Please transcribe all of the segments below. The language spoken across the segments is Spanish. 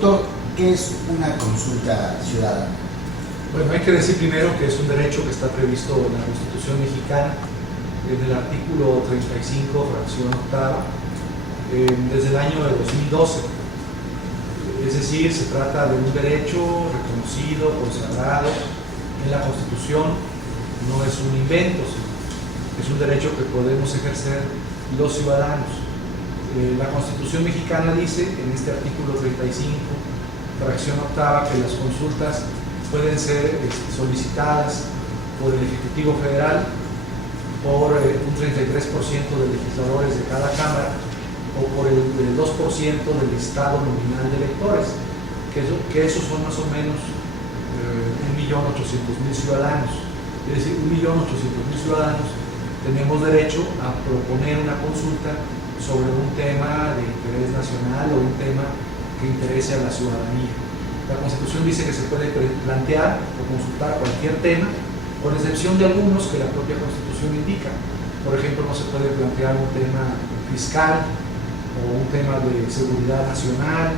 Doctor, ¿qué es una consulta ciudadana? Bueno, hay que decir primero que es un derecho que está previsto en la Constitución mexicana, en el artículo 35, fracción octava, desde el año de 2012. Es decir, se trata de un derecho reconocido, consagrado en la Constitución, no es un invento, es un derecho que podemos ejercer los ciudadanos. La Constitución mexicana dice, en este artículo 35, fracción octava, que las consultas pueden ser solicitadas por el Ejecutivo Federal, por un 33% de legisladores de cada Cámara o por el 2% del listado nominal de electores, que esos son más o menos 1.800.000 ciudadanos. Es decir, 1.800.000 ciudadanos tenemos derecho a proponer una consulta sobre un tema de interés nacional o un tema que interese a la ciudadanía. La Constitución dice que se puede plantear o consultar cualquier tema, con excepción de algunos que la propia Constitución indica. Por ejemplo, no se puede plantear un tema fiscal o un tema de seguridad nacional,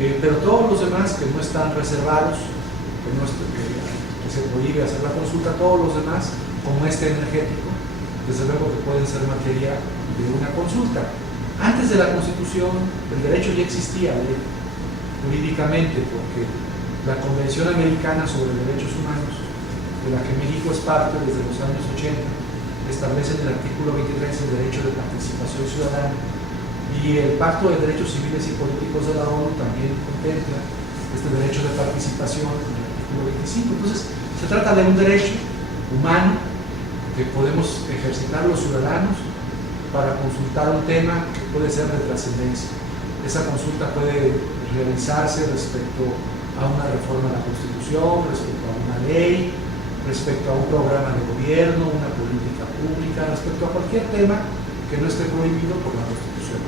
pero todos los demás que no están reservados, que se prohíbe hacer la consulta, todos los demás, como este energético, desde luego que pueden ser materia de una consulta. Antes de la Constitución, el derecho ya existía jurídicamente, porque la Convención Americana sobre Derechos Humanos, de la que México es parte desde los años 80, establece en el artículo 23 el derecho de participación ciudadana, y el Pacto de Derechos Civiles y Políticos de la ONU también contempla este derecho de participación en el artículo 25. Entonces, se trata de un derecho humano que podemos ejercitar los ciudadanos para consultar un tema que puede ser de trascendencia. Esa consulta puede realizarse respecto a una reforma de la Constitución, respecto a una ley, respecto a un programa de gobierno, una política pública, respecto a cualquier tema que no esté prohibido por la Constitución.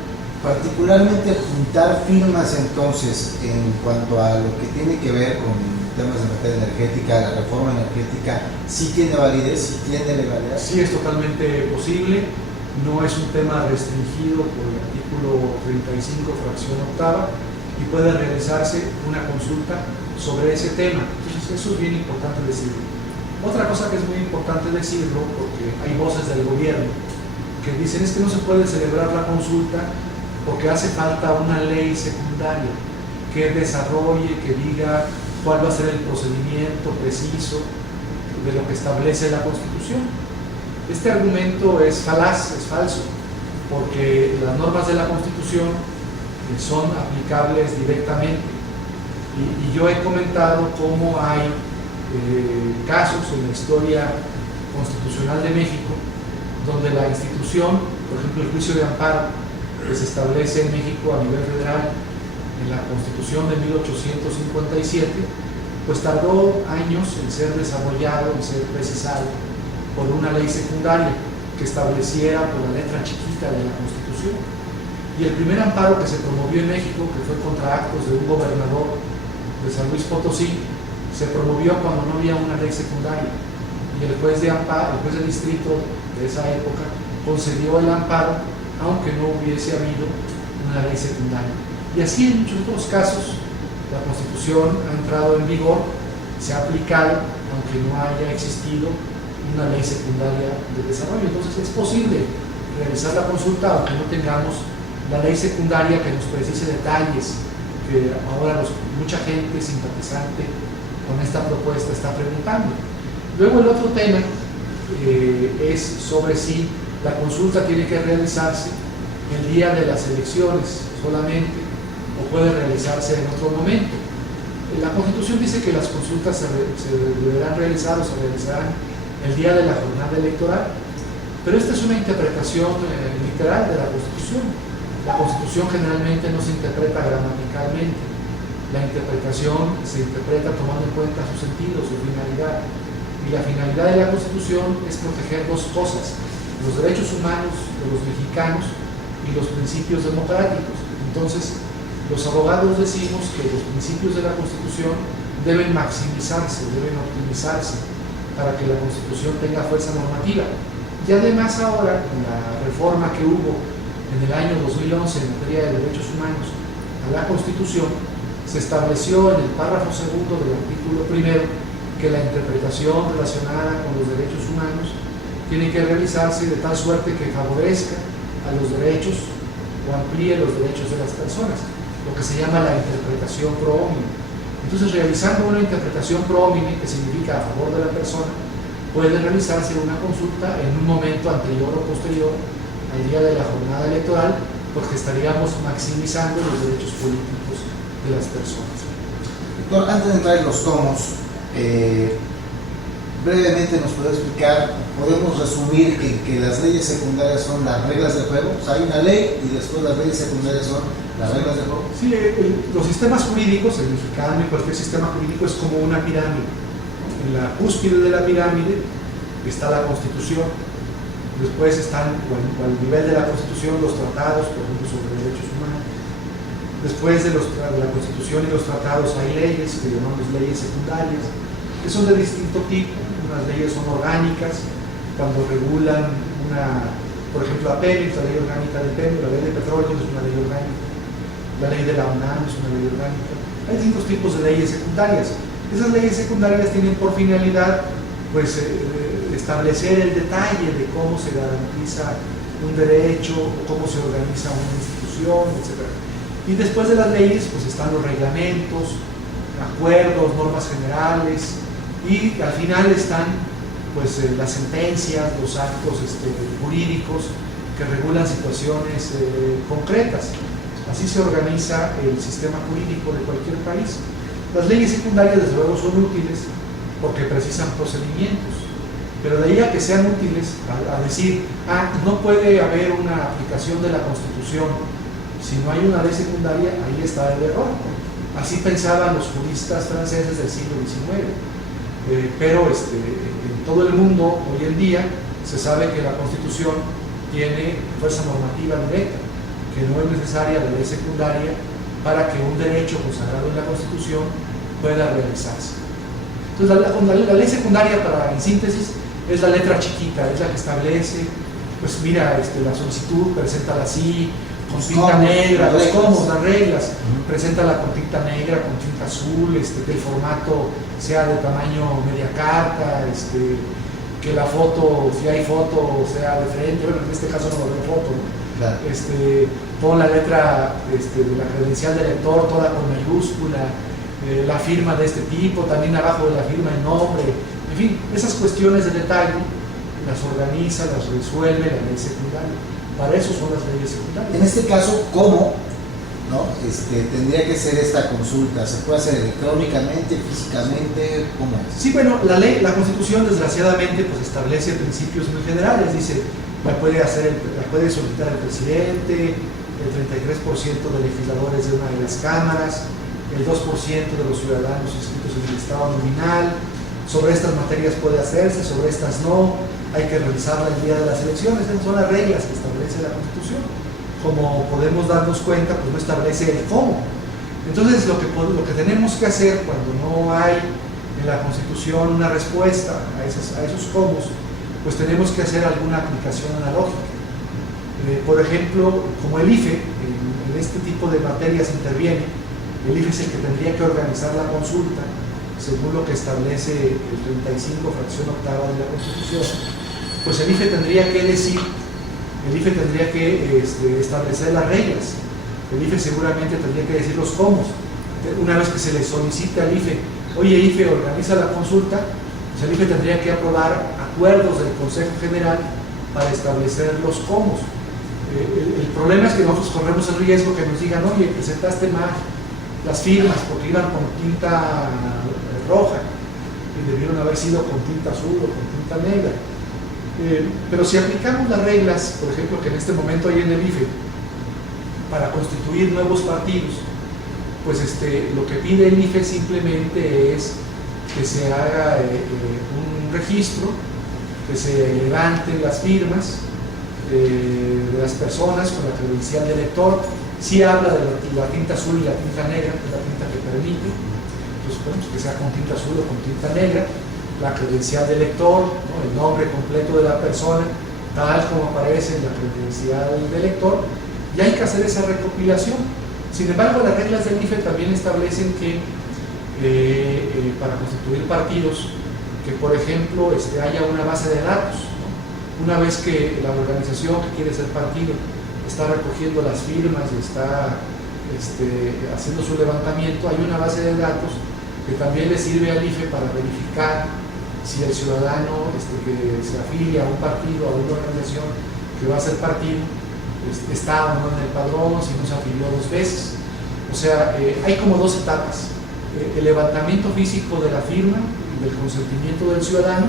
Particularmente juntar firmas entonces en cuanto a lo que tiene que ver con temas de materia energética, la reforma energética, ¿sí tiene validez, sí tiene legalidad? Sí, es totalmente posible, no es un tema restringido por el artículo 35, fracción octava, y puede realizarse una consulta sobre ese tema. Entonces, eso es bien importante decirlo. Otra cosa que es muy importante decirlo, porque hay voces del gobierno que dicen es que no se puede celebrar la consulta porque hace falta una ley secundaria que desarrolle, que diga cuál va a ser el procedimiento preciso de lo que establece la Constitución. Este argumento es falaz, es falso, porque las normas de la Constitución son aplicables directamente. Y yo he comentado cómo hay casos en la historia constitucional de México donde la institución, por ejemplo el juicio de amparo que se establece en México a nivel federal en la Constitución de 1857, pues tardó años en ser desarrollado, en ser precisado por una ley secundaria que estableciera por la letra chiquita de la Constitución. Y el primer amparo que se promovió en México, que fue contra actos de un gobernador de San Luis Potosí, se promovió cuando no había una ley secundaria. Y el juez de amparo, el juez de distrito de esa época, concedió el amparo, aunque no hubiese habido una ley secundaria. Y así en muchos otros casos, la Constitución ha entrado en vigor, se ha aplicado, aunque no haya existido una ley secundaria de desarrollo. Entonces es posible realizar la consulta aunque no tengamos la ley secundaria que nos precise detalles que ahora mucha gente simpatizante con esta propuesta está preguntando. Luego el otro tema es sobre si la consulta tiene que realizarse el día de las elecciones solamente o puede realizarse en otro momento. La Constitución dice que las consultas se deberán realizar o se realizarán el día de la jornada electoral, pero esta es una interpretación literal de la Constitución. La Constitución generalmente no se interpreta gramaticalmente, la interpretación se interpreta tomando en cuenta su sentido, su finalidad, y la finalidad de la Constitución es proteger dos cosas: los derechos humanos de los mexicanos y los principios democráticos. Entonces, los abogados decimos que los principios de la Constitución deben maximizarse, deben optimizarse para que la Constitución tenga fuerza normativa. Y además ahora, con la reforma que hubo en el año 2011 en materia de derechos humanos a la Constitución, se estableció en el párrafo segundo del artículo primero que la interpretación relacionada con los derechos humanos tiene que realizarse de tal suerte que favorezca a los derechos o amplíe los derechos de las personas, lo que se llama la interpretación pro homine. Entonces, realizando una interpretación pro homine, que significa a favor de la persona, puede realizarse una consulta en un momento anterior o posterior al día de la jornada electoral, porque estaríamos maximizando los derechos políticos de las personas. Doctor, antes de entrar en los tomos, brevemente nos puede explicar, podemos resumir que las leyes secundarias son las reglas del juego. O sea, hay una ley y después las leyes secundarias son las reglas del juego. Sí, los sistemas jurídicos, el mexicano y cualquier sistema jurídico es como una pirámide. En la cúspide de la pirámide está la Constitución, después están, al nivel de la Constitución, los tratados, por ejemplo, sobre derechos humanos. Después de la Constitución y los tratados hay leyes, que llamamos leyes secundarias, que son de distinto tipo. Unas leyes son orgánicas, cuando regulan por ejemplo, la Pemex, la ley orgánica del Pemex, la ley de petróleo es una ley orgánica, la ley de la UNAM es una ley orgánica. Hay distintos tipos de leyes secundarias. Esas leyes secundarias tienen por finalidad, pues, establecer el detalle de cómo se garantiza un derecho, cómo se organiza una institución, etc. Y después de las leyes, pues, están los reglamentos, acuerdos, normas generales, y al final están, pues, las sentencias, los actos jurídicos que regulan situaciones concretas. Así se organiza el sistema jurídico de cualquier país. Las leyes secundarias, desde luego, son útiles porque precisan procedimientos, pero de ahí a que sean útiles a decir, no puede haber una aplicación de la Constitución si no hay una ley secundaria, ahí está el error. Así pensaban los juristas franceses del siglo XIX. Pero en todo el mundo hoy en día se sabe que la Constitución tiene fuerza normativa directa, que no es necesaria la ley secundaria para que un derecho consagrado en la Constitución pueda realizarse. Entonces, la ley secundaria, en síntesis, es la letra chiquita, es la que establece, pues mira, la solicitud, preséntala así, con tinta negra, los cómo, las reglas, preséntala con tinta negra, con tinta azul, que el formato sea de tamaño media carta, que la foto, si hay foto, sea de frente, bueno, en este caso no va a haber foto, ¿no? Claro. Pon la letra de la credencial del lector, toda con mayúscula, la firma de este tipo, también abajo de la firma el nombre, en fin, esas cuestiones de detalle las organiza, las resuelve la ley secundaria. Para eso son las leyes secundarias. En este caso, ¿cómo tendría que ser esta consulta? ¿Se puede hacer electrónicamente, físicamente? ¿Cómo es? Sí, bueno, la Constitución, desgraciadamente, pues establece principios muy generales. Dice, la puede solicitar el presidente, el 33% de legisladores de una de las cámaras, el 2% de los ciudadanos inscritos en el estado nominal. Sobre estas materias puede hacerse, sobre estas no. Hay que realizarla el día de las elecciones. Esas son las reglas que establece la Constitución. Como podemos darnos cuenta, pues no establece el cómo. Entonces, lo que tenemos que hacer cuando no hay en la Constitución una respuesta a esos cómo, pues tenemos que hacer alguna aplicación analógica. Por ejemplo, como el IFE, en este tipo de materias interviene, el IFE es el que tendría que organizar la consulta, según lo que establece el 35, fracción octava de la Constitución. Pues el IFE tendría que decir, el IFE tendría que establecer las reglas, el IFE seguramente tendría que decir los cómo. Una vez que se le solicite al IFE, oye IFE, organiza la consulta, pues el IFE tendría que aprobar acuerdos del Consejo General para establecer los cómo. El problema es que nosotros corremos el riesgo que nos digan, oye, presentaste mal las firmas porque iban con tinta roja y debieron haber sido con tinta azul o con tinta negra. Pero si aplicamos las reglas, por ejemplo, que en este momento hay en el IFE, para constituir nuevos partidos, pues lo que pide el IFE simplemente es que se haga un registro, que se levanten las firmas de las personas con la credencial de elector. Sí habla de la tinta azul y la tinta negra, que es la tinta que permite. Entonces, bueno, que sea con tinta azul o con tinta negra, la credencial de elector, ¿no? El nombre completo de la persona, tal como aparece en la credencial de elector, y hay que hacer esa recopilación. Sin embargo, las reglas del IFE también establecen que para constituir partidos, que por ejemplo haya una base de datos, ¿no? Una vez que la organización que quiere ser partido está recogiendo las firmas y está haciendo su levantamiento, hay una base de datos que también le sirve al IFE para verificar si el ciudadano que se afilia a un partido, a una organización que va a ser partido, está o no en el padrón, si no se afilió 2 veces. O sea, hay como 2 etapas: el levantamiento físico de la firma y del consentimiento del ciudadano,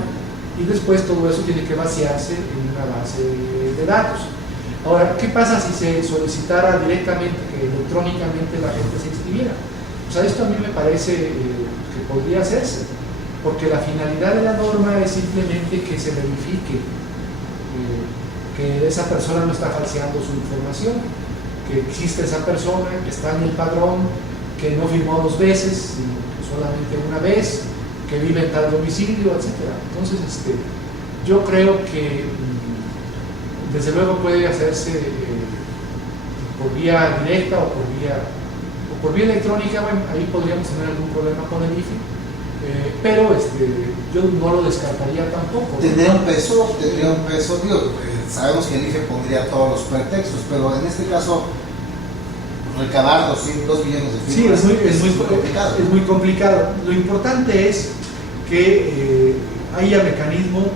y después todo eso tiene que vaciarse en una base de datos. Ahora, ¿qué pasa si se solicitara directamente, que electrónicamente la gente se inscribiera? O sea, esto a mí me parece que podría hacerse, porque la finalidad de la norma es simplemente que se verifique que esa persona no está falseando su información, que existe esa persona, que está en el padrón, que no firmó 2 veces, sino solamente una vez, que vive en tal domicilio, etc. Entonces, yo creo que desde luego puede hacerse por vía directa o por vía electrónica. Bueno, ahí podríamos tener algún problema con el IFE, pero yo no lo descartaría tampoco. Tendría un peso, digo, sabemos que el IFE pondría todos los pretextos, pero en este caso recabar 2 millones de firmas es muy complicado. Lo importante es que haya mecanismo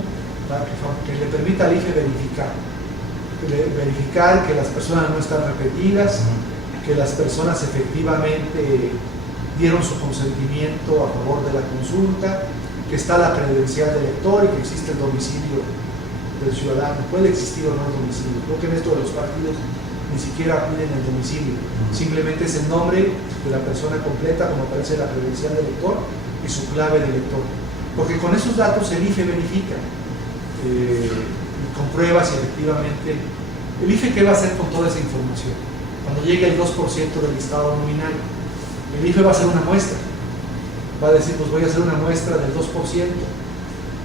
para que le permita al IFE verificar que las personas no están repetidas, que las personas efectivamente dieron su consentimiento a favor de la consulta, que está la credencial del elector y que existe el domicilio del ciudadano. Puede existir o no el domicilio. Creo que en esto de los partidos ni siquiera piden el domicilio, simplemente es el nombre de la persona completa, como aparece la credencial del elector y su clave de elector, porque con esos datos el IFE verifica y comprueba si efectivamente el IFE. ¿Qué va a hacer con toda esa información? Cuando llegue el 2% del listado nominal, el IFE va a hacer una muestra, va a decir, pues voy a hacer una muestra del 2%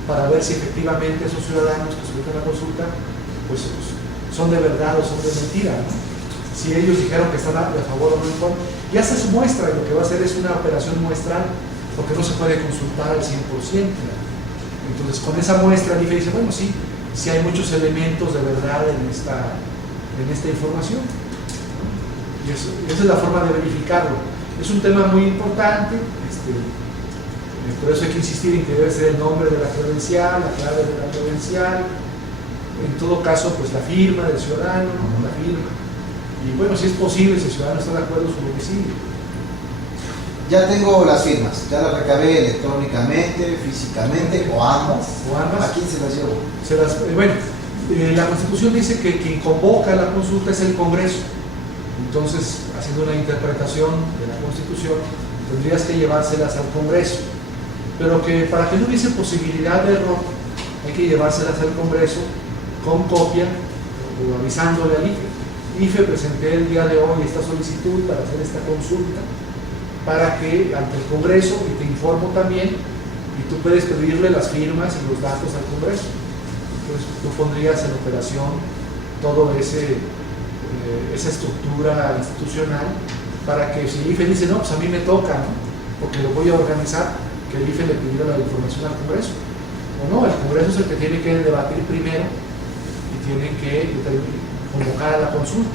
para ver si efectivamente esos ciudadanos que solicitan la consulta pues son de verdad o son de mentira, ¿no? Si ellos dijeron que están a favor o no en contra, y hace su muestra, y lo que va a hacer es una operación muestral, porque no se puede consultar al 100%, ¿no? Entonces con esa muestra el IFE dice, bueno, sí hay muchos elementos de verdad en esta información, ¿no? Y esa es la forma de verificarlo. Es un tema muy importante, por eso hay que insistir en que debe ser el nombre de la credencial, la clave de la credencial, en todo caso pues la firma del ciudadano, ¿no? La firma, y bueno, si es posible, si el ciudadano está de acuerdo en su domicilio. Ya tengo las firmas, ya las recabé electrónicamente, físicamente o ambas. ¿A quién se las llevo? La Constitución dice que quien convoca la consulta es el Congreso. Entonces, haciendo una interpretación de la Constitución, tendrías que llevárselas al Congreso, pero que para que no hubiese posibilidad de error, hay que llevárselas al Congreso con copia o avisándole al IFE. IFE, presenté el día de hoy esta solicitud para hacer esta consulta, para que ante el Congreso, y te informo también, y tú puedes pedirle las firmas y los datos al Congreso. Entonces tú pondrías en operación todo esa estructura institucional, para que si el IFE dice, no, pues a mí me toca, ¿no? Porque lo voy a organizar, que el IFE le pidiera la información al Congreso. O no, el Congreso es el que tiene que debatir primero y tiene que convocar a la consulta,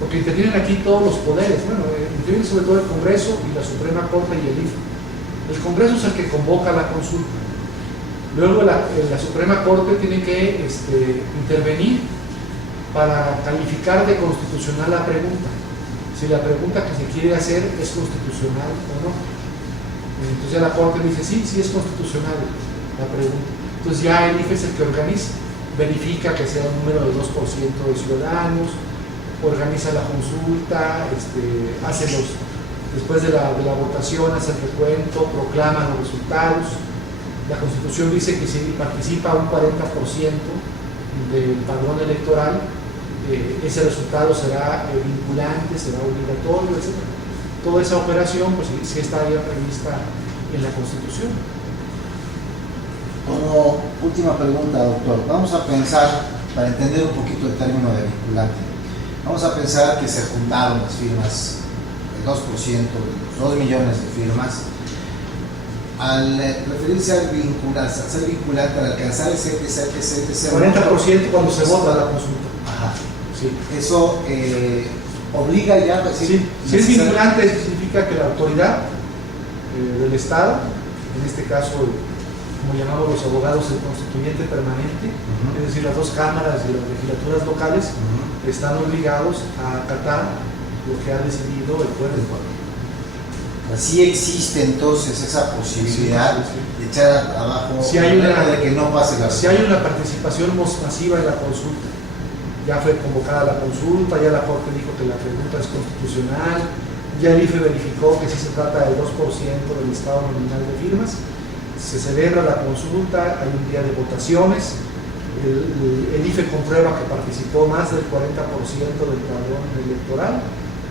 porque intervienen aquí todos los poderes. Bueno, interviene sobre todo el Congreso y la Suprema Corte y el IFE. El Congreso es el que convoca la consulta. Luego la Suprema Corte tiene que intervenir para calificar de constitucional la pregunta, si la pregunta que se quiere hacer es constitucional o no. Entonces ya la Corte dice, sí es constitucional la pregunta. Entonces ya el IFE es el que organiza, verifica que sea un número del 2% de ciudadanos, organiza la consulta, después de la votación hace el recuento, proclama los resultados. La Constitución dice que si participa un 40% del padrón electoral, ese resultado será vinculante, será obligatorio, etc. Toda esa operación pues sí estaría prevista en la Constitución. Como última pregunta, doctor, vamos a pensar, para entender un poquito el término de vinculante, vamos a pensar que se juntaron las firmas 2%, los 2 millones de firmas, al referirse a ser vinculante, al alcanzar ese 40% cuando se vota la consulta. Ajá. Sí. Eso obliga ya a decir. Sí. Si es vinculante, significa que la autoridad del Estado, en este caso, como llamamos los abogados, el constituyente permanente, es decir, las dos cámaras y las legislaturas locales, están obligados a acatar lo que ha decidido el pueblo. Sí existe entonces esa posibilidad de echar abajo si hay de que no pase la si hay una participación masiva en la consulta, ya fue convocada la consulta, ya la Corte dijo que la pregunta es constitucional, ya el IFE verificó que sí se trata del 2% del estado nominal de firmas, se celebra la consulta, hay un día de votaciones, el IFE comprueba que participó más del 40% del padrón electoral,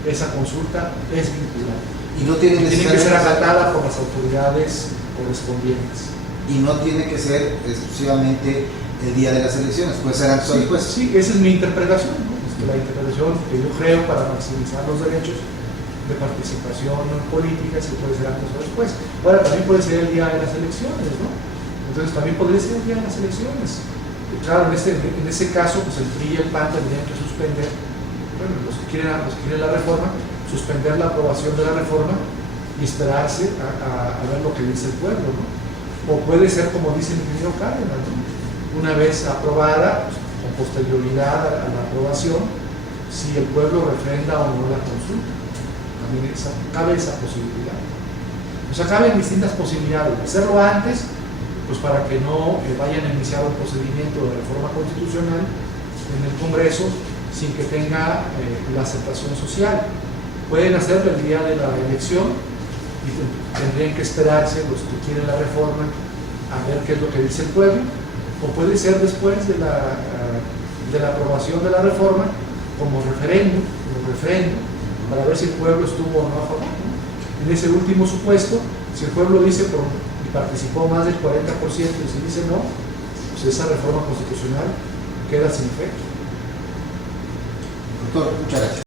esa consulta es vinculante. Y no tiene que ser acatada por las autoridades correspondientes. Y no tiene que ser exclusivamente el día de las elecciones, puede ser antes o después. Sí, esa es mi interpretación, ¿no? La interpretación que yo creo para maximizar los derechos de participación política, si puede ser antes o después. Ahora, también puede ser el día de las elecciones, ¿no? Entonces también podría ser el día de las elecciones. Y claro, en ese caso, pues el PRI y el PAN tendrían que suspender, bueno, los que quieren la reforma, suspender la aprobación de la reforma y esperarse a ver lo que dice el pueblo, ¿no? O puede ser como dice el ingeniero Cárdenas, ¿no? Una vez aprobada, pues, con posterioridad a la aprobación, si el pueblo refrenda o no la consulta. También cabe esa posibilidad. O sea, caben distintas posibilidades. Hacerlo antes, pues para que no vayan a iniciar un procedimiento de reforma constitucional en el Congreso sin que tenga la aceptación social. Pueden hacerlo el día de la elección y tendrían que esperarse los que quieren la reforma a ver qué es lo que dice el pueblo, o puede ser después de la aprobación de la reforma como referéndum, para ver si el pueblo estuvo o no a favor, ¿no? En ese último supuesto, si el pueblo dice y participó más del 40% y si dice no, pues esa reforma constitucional queda sin efecto. Doctor, muchas gracias.